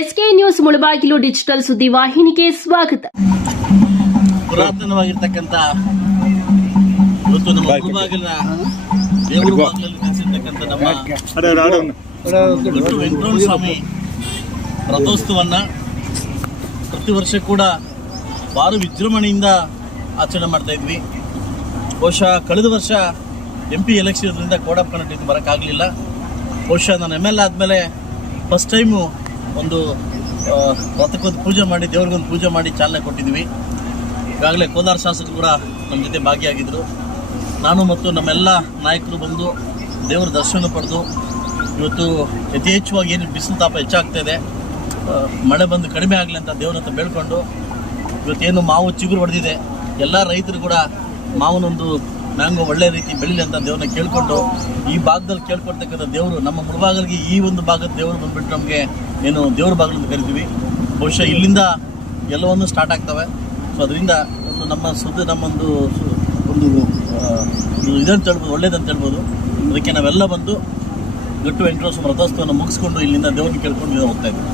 SK news Mulbagal digital ಸುದ್ದಿ ವಾಹಿನಿಗೆ ಸ್ವಾಗತ. ಪುರಾತನವಾಗಿರ್ತಕ್ಕಂಥ ಇವತ್ತು ನಮ್ಮ ಮುಳುಬಾಗಿಲಿನ ದೇವರ ಬಾಗಿಲಲ್ಲಿ ನೆಲೆಸಿರ್ತಕ್ಕಂಥ ನಮ್ಮ ವೆಂಕಟರಮಣ ಸ್ವಾಮಿ ರಥೋತ್ಸವನ್ನ ಪ್ರತಿ ವರ್ಷ ಕೂಡ ಬಾರು ವಿಜೃಂಭಣೆಯಿಂದ ಆಚರಣೆ ಮಾಡ್ತಾ ಇದ್ವಿ. ಬಹುಶಃ ಕಳೆದ ವರ್ಷ ಎಂ ಪಿ ಎಲೆಕ್ಷನ್ ಇದರಿಂದ ಕೋಡ್ ಆಫ್ ಕಂಡಕ್ಟ್ ಬರೋಕ್ಕಾಗಲಿಲ್ಲ. ಬಹುಶಃ ನಾನು ಎಂ ಎಲ್ ಎ ಆದಮೇಲೆ ಫಸ್ಟ್ ಟೈಮು ಒಂದು ರಥಕ್ಕೊಂದು ಪೂಜೆ ಮಾಡಿ ದೇವ್ರಿಗೊಂದು ಪೂಜೆ ಮಾಡಿ ಚಾಲನೆ ಕೊಟ್ಟಿದ್ವಿ ಈಗಾಗಲೇ ಕೋಲಾರ ಶಾಸಕರು ಕೂಡ ನಮ್ಮ ಜೊತೆ ಭಾಗಿಯಾಗಿದ್ದರು ನಾನು ಮತ್ತು ನಮ್ಮೆಲ್ಲ ನಾಯಕರು ಬಂದು ದೇವರ ದರ್ಶನ ಪಡೆದು, ಇವತ್ತು ಯಥೇಚ್ಛವಾಗಿ ಏನು ಬಿಸಿಲು ತಾಪ ಹೆಚ್ಚಾಗ್ತಾ ಇದೆ ಮಳೆ ಬಂದು ಕಡಿಮೆ ಆಗಲಿ ಅಂತ ದೇವ್ರ ಹತ್ರ ಬೇಡ್ಕೊಂಡು, ಇವತ್ತೇನು ಮಾವು ಚಿಗುರು ಹೊಡೆದಿದೆ. ಎಲ್ಲ ರೈತರು ಕೂಡ ಮಾವನೊಂದು ಮ್ಯಾಂಗೋ ಒಳ್ಳೆ ರೀತಿ ಬೆಳೀಲಿ ಅಂತ ದೇವ್ರನ್ನ ಕೇಳಿಕೊಂಡು, ಈ ಭಾಗದಲ್ಲಿ ಕೇಳ್ಕೊಡ್ತಕ್ಕಂಥ ದೇವರು ನಮ್ಮ ಮುಳುಬಾಗಲಿಗೆ ಈ ಒಂದು ಭಾಗದ ದೇವರು ಬಂದ್ಬಿಟ್ಟು ನಮಗೆ ಏನು ದೇವ್ರ ಬಾಗಿಲು ಅಂತ ಕರಿತೀವಿ. ಬಹುಶಃ ಇಲ್ಲಿಂದ ಎಲ್ಲವನ್ನು ಸ್ಟಾರ್ಟ್ ಆಗ್ತವೆ. ಸೊ ಅದರಿಂದ ಒಂದು ನಮ್ಮ ಸುದ್ದಿ, ನಮ್ಮೊಂದು ಒಂದು ಇದಂತ ಹೇಳ್ಬೋದು, ಒಳ್ಳೇದಂತ ಹೇಳ್ಬೋದು. ಅದಕ್ಕೆ ನಾವೆಲ್ಲ ಬಂದು ಗಟ್ಟು ವೆಂಕಟೇಶ್ವರ ರಥೋತ್ಸವವನ್ನು ಮುಗಿಸ್ಕೊಂಡು ಇಲ್ಲಿಂದ ದೇವ್ರನ್ನ ಕೇಳ್ಕೊಂಡು ಹೋಗ್ತಾ ಇದ್ದೀವಿ.